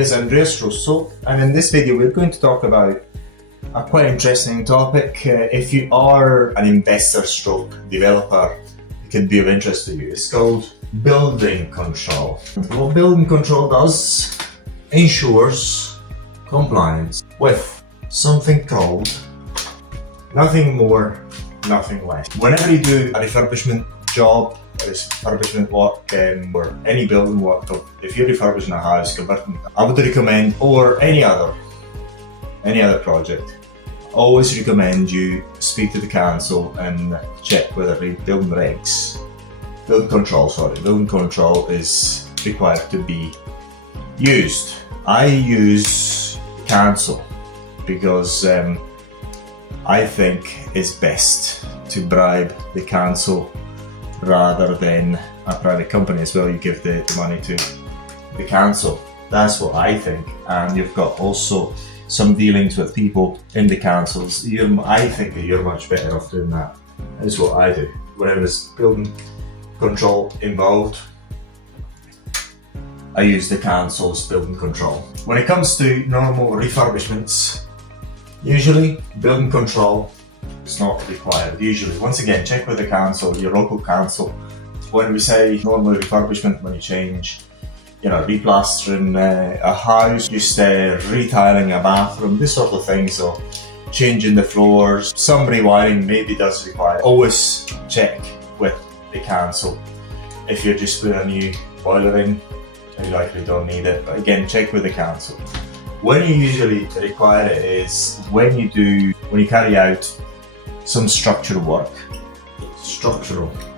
is Andreas Russo, and in this video we're going to talk about a quite interesting topic. If you are an investor stroke developer, it could be of interest to you. It's called building control. What building control does ensures compliance with something called nothing more, nothing less. Whenever you do a refurbishment job, refurbishment work, or any building work, if you're refurbishing a house, converting, I would recommend, or any other project, always recommend you speak to the council and check whether the building control is required to be used. I use council because I think it's best to bribe the council rather than a private company as well. You give the money to the council. That's what I think. And you've got also some dealings with people in the councils. I think that you're much better off doing that. That's what I do. Whenever there's building control involved, I use the council's building control. When it comes to normal refurbishments, usually building control is not required. Usually, once again, check with the council, your local council. When we say normal refurbishment, when you change, replastering a house, just retiling a bathroom, this sort of thing, so changing the floors, some rewiring maybe does require. Always check with the council. If you're just putting a new boiler in, you likely don't need it, but again, check with the council. When you usually require it is when you carry out some structural work,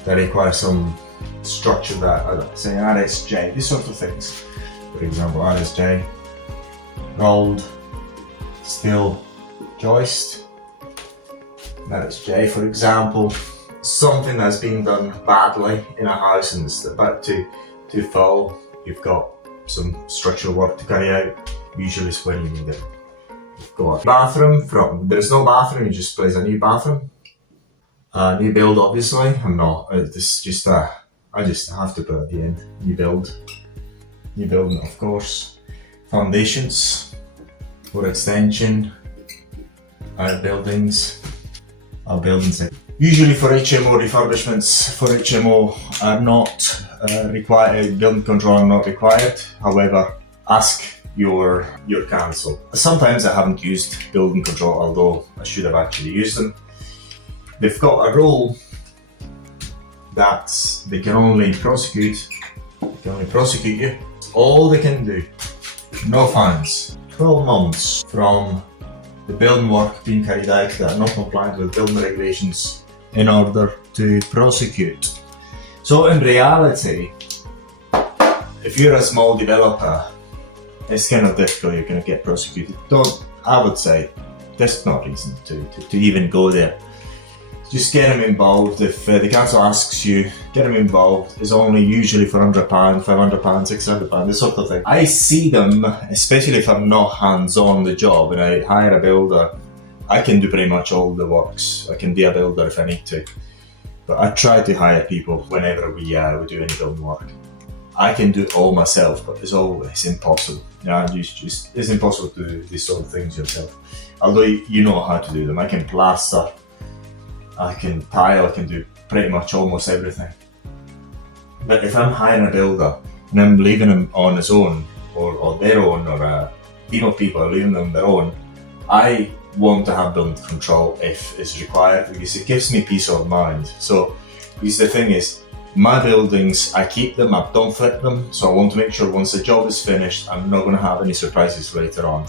that requires some structure, that say RSJ, these sort of things. For example, RSJ, rolled steel joist, RSJ, for example, something that's been done badly in a house and it's about to fall. You've got some structural work to carry out. Usually it's when you need it. You've got a bathroom, there's no bathroom, you just place a new bathroom. New build, obviously. I just have to put at the end. New building, of course. Foundations for extension. Our buildings. Usually for HMO refurbishments, are not required, building control are not required. However, ask your council. Sometimes I haven't used building control, although I should have actually used them. They've got a rule that they can only prosecute you. All they can do, no fines. 12 months from the building work being carried out that are not compliant with building regulations in order to prosecute. So in reality, if you're a small developer, it's kind of difficult, you're going to get prosecuted. I would say, there's no reason to even go there. Just get them involved. If the council asks you, get them involved. It's only usually for £100, £500, £600, this sort of thing. I see them, especially if I'm not hands-on the job and I hire a builder, I can do pretty much all the works. I can be a builder if I need to. But I try to hire people whenever we do any building work. I can do it all myself, but it's impossible. It's impossible to do these sort of things yourself. Although you know how to do them. I can plaster, I can tile, I can do pretty much almost everything. But if I'm hiring a builder and I'm leaving him on his own, or their own, or a team of people are leaving them on their own, I want to have building control if it's required, because it gives me peace of mind. So, because the thing is, my buildings, I keep them, I don't flip them, so I want to make sure once the job is finished, I'm not going to have any surprises later on.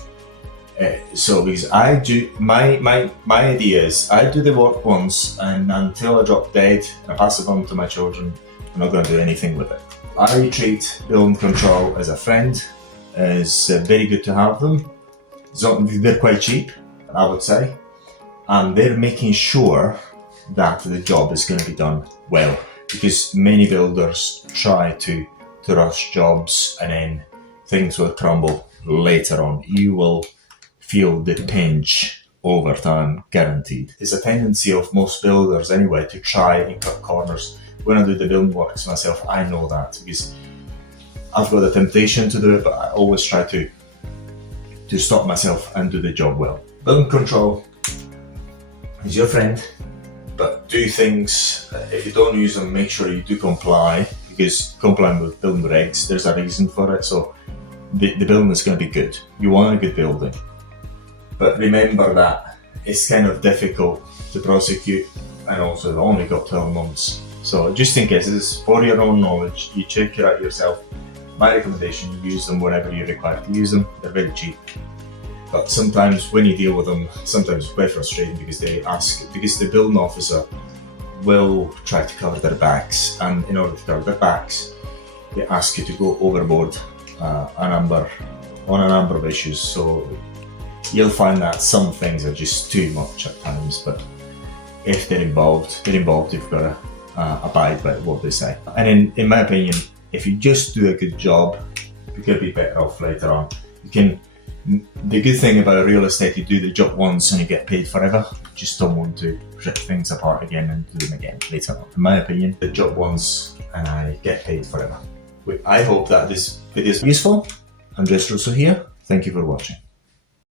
So because I do, my idea is, I do the work once, and until I drop dead, I pass it on to my children, I'm not going to do anything with it. I treat building control as a friend. It's very good to have them. So they're quite cheap, I would say, and they're making sure that the job is going to be done well. Because many builders try to rush jobs and then things will crumble later on. You will feel the pinch over time, guaranteed. It's a tendency of most builders anyway to try and cut corners. When I do the building works myself, I know that because I've got the temptation to do it, but I always try to to stop myself and do the job well. Building control is your friend, but do things, if you don't use them, make sure you do comply, because complying with building regs, there's a reason for it. So the building is going to be good. You want a good building. But remember that it's kind of difficult to prosecute, and also they've only got 12 months. So just in case, this is for your own knowledge, you check it out yourself. My recommendation, you use them whenever you're required to use them. They're very cheap. But sometimes when you deal with them, sometimes it's quite frustrating because the building officer will try to cover their backs, and in order to cover their backs, they ask you to go overboard on a number of issues. So you'll find that some things are just too much at times, but if they're involved, you've got to abide by what they say. And in my opinion, if you just do a good job, you're going to be better off later on. The good thing about real estate, you do the job once and you get paid forever. You just don't want to rip things apart again and do them again later on. In my opinion, the job once and I get paid forever. I hope that this video is useful. I'm Jess Russo here. Thank you for watching.